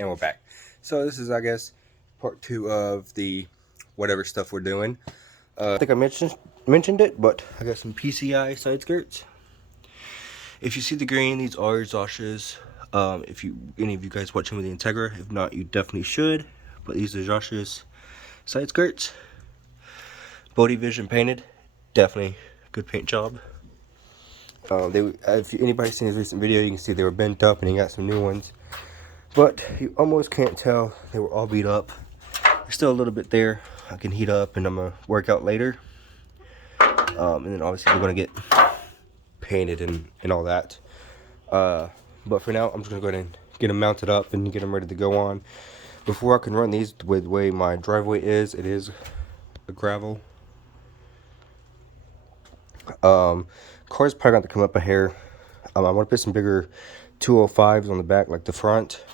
And we're back. So this is, I guess, part 2 of the whatever stuff we're doing. I think I mentioned it, but I got some PCI side skirts. If you see the green, these are zoshs. If any of you guys watching with the Integra, if not, you definitely should. But these are zoshs side skirts. Body Vision painted, definitely good paint job. If anybody's seen his recent video, you can see they were bent up, and he got some new ones. But you almost can't tell they were all beat up. There's still a little bit there. I can heat up, and I'm gonna work out later. And then obviously we're gonna get painted and all that. But for now, I'm just gonna go ahead and get them mounted up and get them ready to go on. Before I can run these, with the way my driveway is, it is a gravel. Car's probably going to come up a hair. I want to put some bigger 205s on the back, like the front,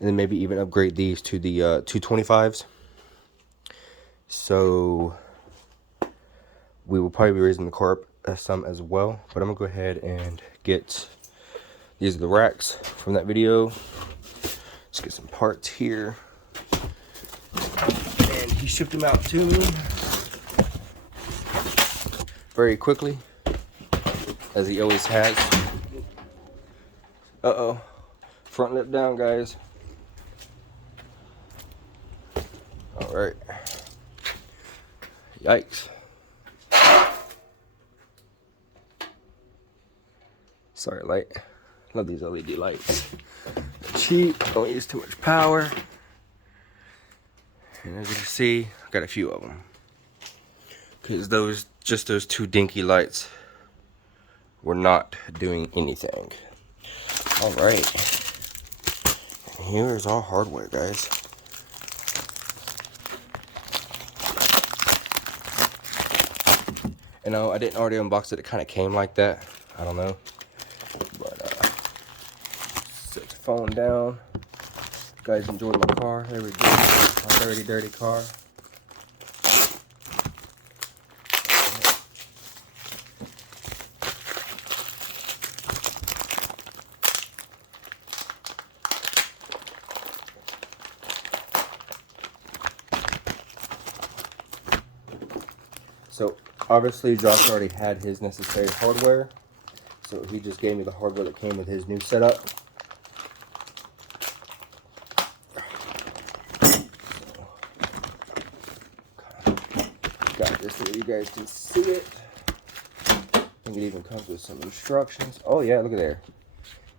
and then maybe even upgrade these to the 225s. So we will probably be raising the car up some as well. But I'm gonna go ahead and get these are the racks from that video. Let's get some parts here, and he shipped them out to me very quickly, as he always has. Uh-oh. Front lip down, guys. Alright. Yikes. Sorry, light. Love these LED lights. They're cheap, don't use too much power. And as you can see, I got a few of them. Because those two dinky lights were not doing anything. Alright. And here's our hardware, guys. You know, I didn't already unbox it. It kind of came like that. I don't know. But, set the phone down. You guys enjoyed my car. There we go. My dirty, dirty car. So obviously Josh already had his necessary hardware, so he just gave me the hardware that came with his new setup. So, got this so you guys can see it. I think it even comes with some instructions. Oh yeah, look at there.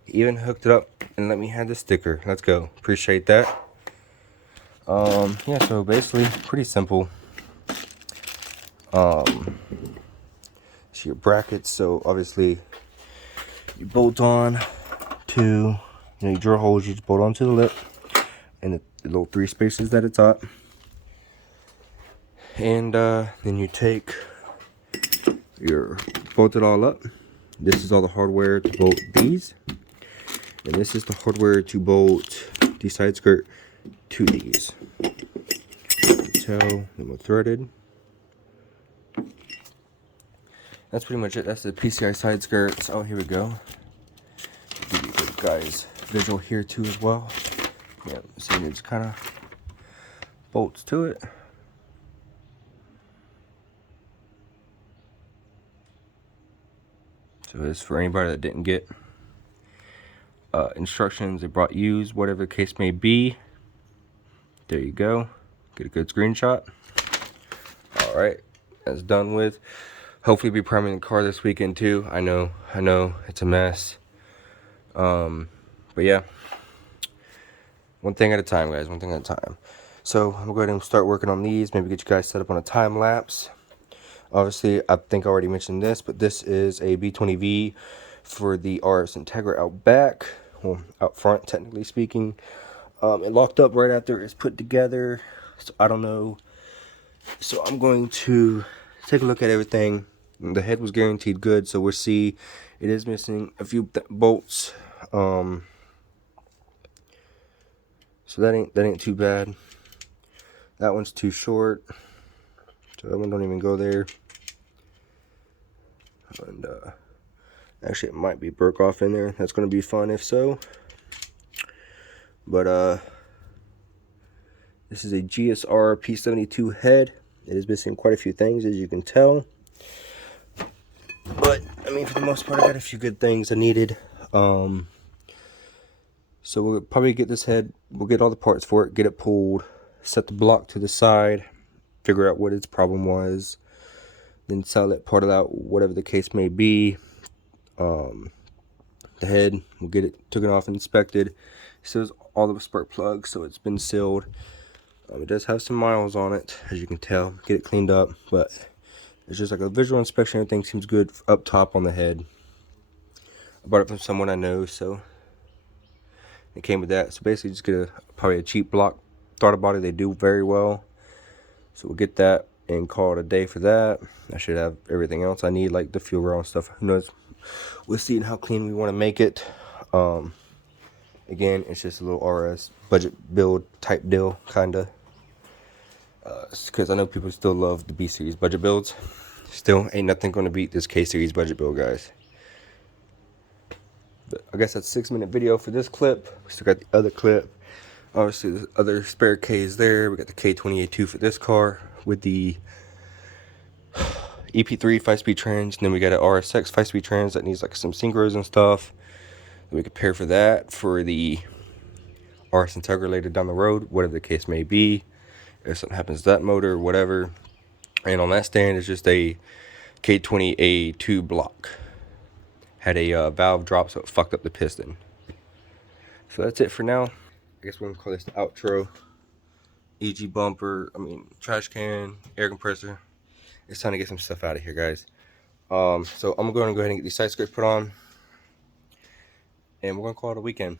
He even hooked it up and let me have the sticker. Let's go. Appreciate that. Yeah, so basically pretty simple. So your brackets, so obviously you bolt on to, you drill holes, you just bolt onto the lip and the little 3 spaces at the top, and then you take bolt it all up. This is all the hardware to bolt these, and this is the hardware to bolt the side skirt to these. Them are threaded. That's pretty much it. That's the PCI side skirts. Oh, here we go. Give you guys visual here too as well. Yeah, see, it's kind of bolts to it. So this is for anybody that didn't get instructions. They brought use, whatever the case may be. There you go. Get a good screenshot. All right, that's done with. Hopefully be priming the car this weekend too. I know it's a mess. But yeah, one thing at a time, guys, one thing at a time. So I'm gonna go ahead and start working on these, maybe get you guys set up on a time lapse. Obviously, I think I already mentioned this, but this is a B20V for the RS Integra out back, well, out front, technically speaking. It locked up right after it's put together, so I don't know. So I'm going to take a look at everything. The head was guaranteed good, so we'll see. It is missing a few bolts, so that ain't too bad. That one's too short, so that one don't even go there. And actually, it might be broke off in there. That's going to be fun if so. But this is a GSR P72 head. It is missing quite a few things, as you can tell. But I mean, for the most part, I got a few good things I needed. So we'll probably get this head. We'll get all the parts for it, get it pulled, set the block to the side, figure out what its problem was, then sell it, part it out, whatever the case may be. The head, we'll get it, took it off and inspected. So it's all the spark plugs, so it's been sealed. It does have some miles on it, as you can tell. Get it cleaned up, but it's just like a visual inspection. Everything seems good up top on the head. I bought it from someone I know, so it came with that. So basically, just get probably a cheap block throttle body. They do very well. So we'll get that and call it a day for that. I should have everything else I need, like the fuel rail and stuff. Who knows? We'll see how clean we want to make it. Again, it's just a little RS budget build type deal, kinda. Because I know people still love the B series budget builds. Still ain't nothing gonna beat this K series budget build, guys. But I guess that's a 6-minute video for this clip. We still got the other clip. Obviously, the other spare K's there. We got the K28A2 for this car with the EP3 5-speed trans. And then we got an RSX 5-speed trans that needs like some synchros and stuff. We could pair for that for the RS Integra later down the road, whatever the case may be. If something happens to that motor or whatever. And on that stand is just a K20A2 block. Had a valve drop, so it fucked up the piston. So that's it for now. I guess we're gonna call this the outro. EG bumper, trash can, air compressor. It's time to get some stuff out of here, guys. So I'm going to go ahead and get these side skirts put on, and we're gonna call it a weekend.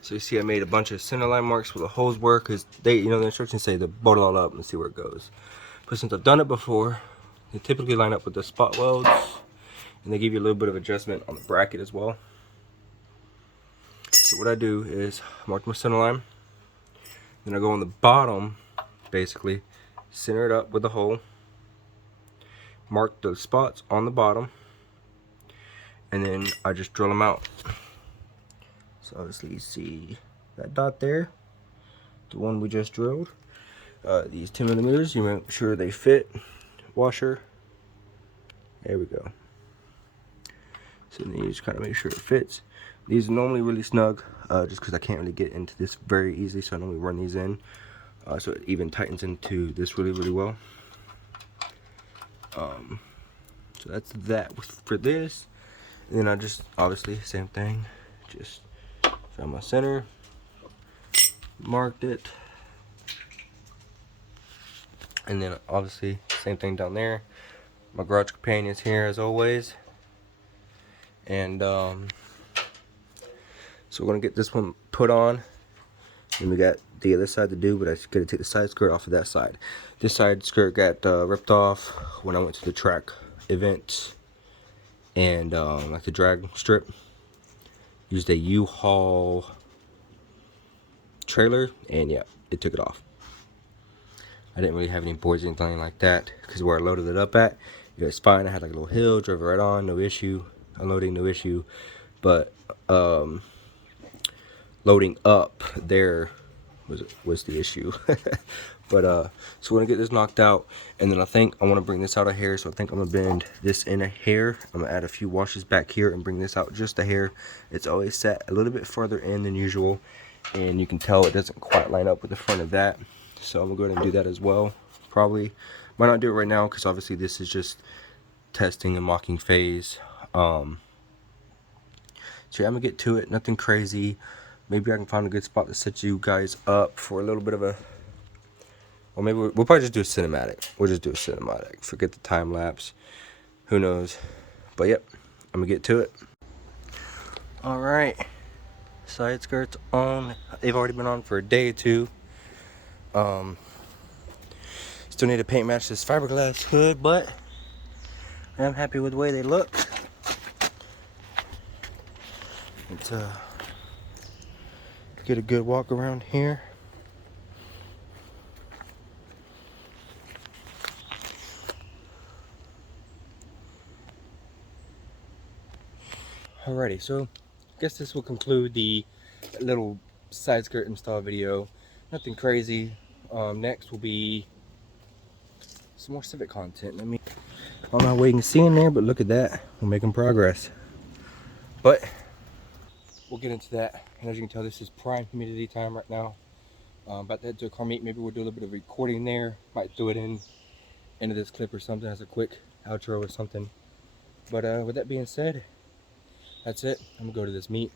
So you see I made a bunch of center line marks where the holes were, because they, the instructions say to bolt it all up and see where it goes. But since I've done it before, they typically line up with the spot welds, and they give you a little bit of adjustment on the bracket as well. So what I do is mark my center line, then I go on the bottom, basically center it up with the hole, mark the spots on the bottom, and then I just drill them out. So obviously you see that dot there, the one we just drilled. These 10mm, you make sure they fit. Washer, there we go. So then you just kind of make sure it fits. These are normally really snug, just because I can't really get into this very easily, so I normally run these in. So it even tightens into this really, really well. So that's that for this. And then I just, obviously, same thing. Just found my center, marked it. And then obviously, same thing down there. My garage companion's here as always. And so we're gonna get this one put on. And we got the other side to do, but I just gotta take the side skirt off of that side. This side skirt got ripped off when I went to the track event, and like the drag strip. Used a U-Haul trailer, and yeah, it took it off. I didn't really have any boards or anything like that, because where I loaded it up at, it was fine. I had like a little hill, drove it right on, no issue. Unloading, no issue. But loading up there was the issue. But so we're gonna get this knocked out, and then I think I want to bring this out a hair. So I think I'm gonna bend this in a hair. I'm gonna add a few washes back here and bring this out just a hair. It's always set a little bit further in than usual, and you can tell it doesn't quite line up with the front of that. So I'm gonna go ahead and do that as well. Probably might not do it right now, because obviously this is just testing and mocking phase. So yeah, I'm gonna get to it. Nothing crazy. Maybe I can find a good spot to set you guys up for a little bit of a, or maybe we'll probably just do a cinematic. We'll just do a cinematic. Forget the time lapse. Who knows? But yep, I'm gonna get to it. All right, side skirts on. They've already been on for a day or two. Still need to paint match this fiberglass hood, but I'm happy with the way they look. Let's get a good walk around here. Alrighty, so I guess this will conclude the little side skirt install video. Nothing crazy. Next will be some more Civic content. I mean, I'm not waiting to see in there, but look at that. We're making progress. But we'll get into that. And as you can tell, this is prime humidity time right now. About to head to a car meet. Maybe we'll do a little bit of recording there. Might throw it in into this clip or something as a quick outro or something. But with that being said, that's it. I'm gonna go to this meet.